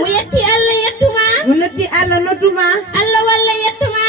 mo yetti Allah yettuma mo notti Allah nodduma Allah walla yettuma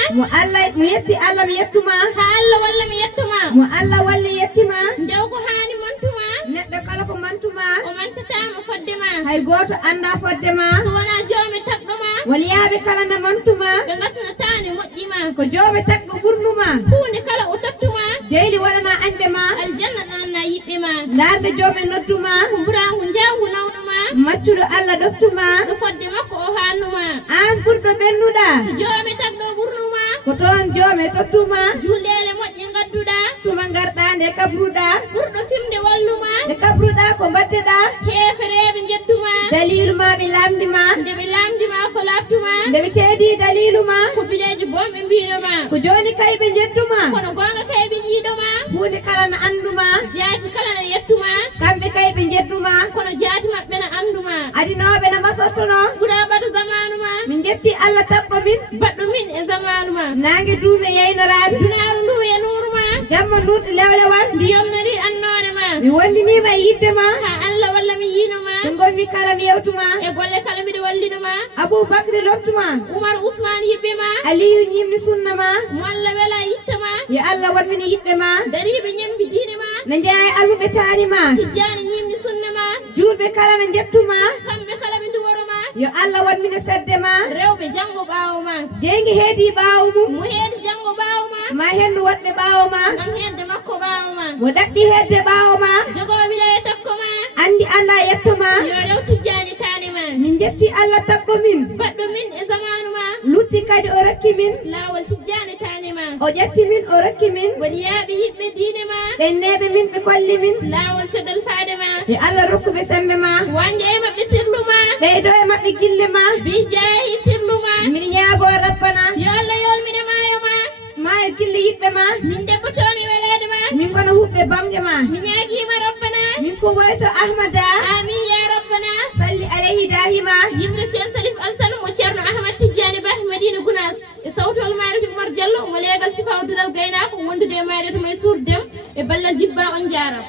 mo yetti Allah mi yettuma ha Allah walla mi yettuma mo Allah walli yettima ndew ko hani montuma neɗɗo kala ko mantuma o mantatama foddema hay goto anda foddema so wona joomi tagɗoma waliyaɓe kala nde mantuma ɓe gasnatani moƴƴima ko jooɓe tagɗo ɓurnuma hunde kala o tottuma jeydi waɗana añɓe ma aljanna nanna yiɓɓe ma darde jooɓe nodduma kumburagu jangu nawnuma maccuɗo Allah ɗoftuma ɗo fodde makko o hannuma an ɓurɗo ɓennuɗa to joomi tagɗo ɓurnuma ko toon joomi tottuma julɗele moƴƴe gadduɗa tuma garɗa nde kabruɗa ɓurɗo fimde walluma nde kabruɗa ko mbaddeɗa hefereɓe jettuma dalilu ma ɓe lamdima nde ɓe lamdima ko laftuma nde ɓe ceedi dalilu ma ko bileji bomɓe mbiɗoma ko joni kay ɓe jettuma kono gonga kay ɓe jiiɗoma hunde kala no anduma jaati kala no yettuma kamɓe kay ɓe jettuma kono jaati maɓɓe no anduma adinoɓe no mbasottono ɓuura baɗo zamanu ma min jetti Allah tabɓo min baɗɗo min e zamanu ma nangue duuɓe yeynoraɓe dunaru ndu e nuru ma jamma nduɗo lewlewal ndi yomnori annone ma mi wondinima e yidde ma ha Allah walla mi yiinoma so gonmi kala mi yewtuma e golle kala mbiɗo wallinoma Aboubacry lottuma Oumar Ousmane yiɓɓe ma Aliyu ñimni sunna ma mo Allah wela yittama yo Allah watmini yiɓɓe ma dariɓe ñembi diine ma no jeeya almuɓe taani ma tijjani ñimni sunna ma julɓe kala no jettuma kamɓe kala ɓe duworoma yo Allah watmini fedde ma rewɓe janggo ɓawo ma jeygi heedi ɓawo mum mo heedi janggo ɓawo ma ma hendu waɗɓe ɓawo ma gam hedde makko ɓawo ma mo ɗaɓɓi hedde ɓawo ma jogo wilaya takko ma andi Allah yettoma yo rew tijjani tani ma min jetti Allah tabɗo min baɗɗo min e zamanu ma lutti kadi o rokki min lawol tijjani tani ma o ƴetti min o rokki min waliyaɓe yiɓɓe diine ma ɓenneɓe min ɓe kolli min lawol codal faade ma yo Allah rokkuɓe sembe ma wanje e maɓɓe sirlu ma ɓeydo e maɓɓe gille ma bi jahi sirlu ma min ñaago rabbana yo Allah yolmine maayo ma ma e gille yiɓɓe ma min debbo toon e welede ma min gono huɓɓe bamƴe ma mi ñaguima rabbana min ko woyto Ahmada amin ya rabbana salli alayhi dahima yimre ceen Salif Alsane mo ceerno Ahmad Tidiani Ba Madina Gounass e sawtol maari to Oumar Diallo mo leegal sifaw dural gaynako wondude e maari to may suurdem e ballal jibba on jarama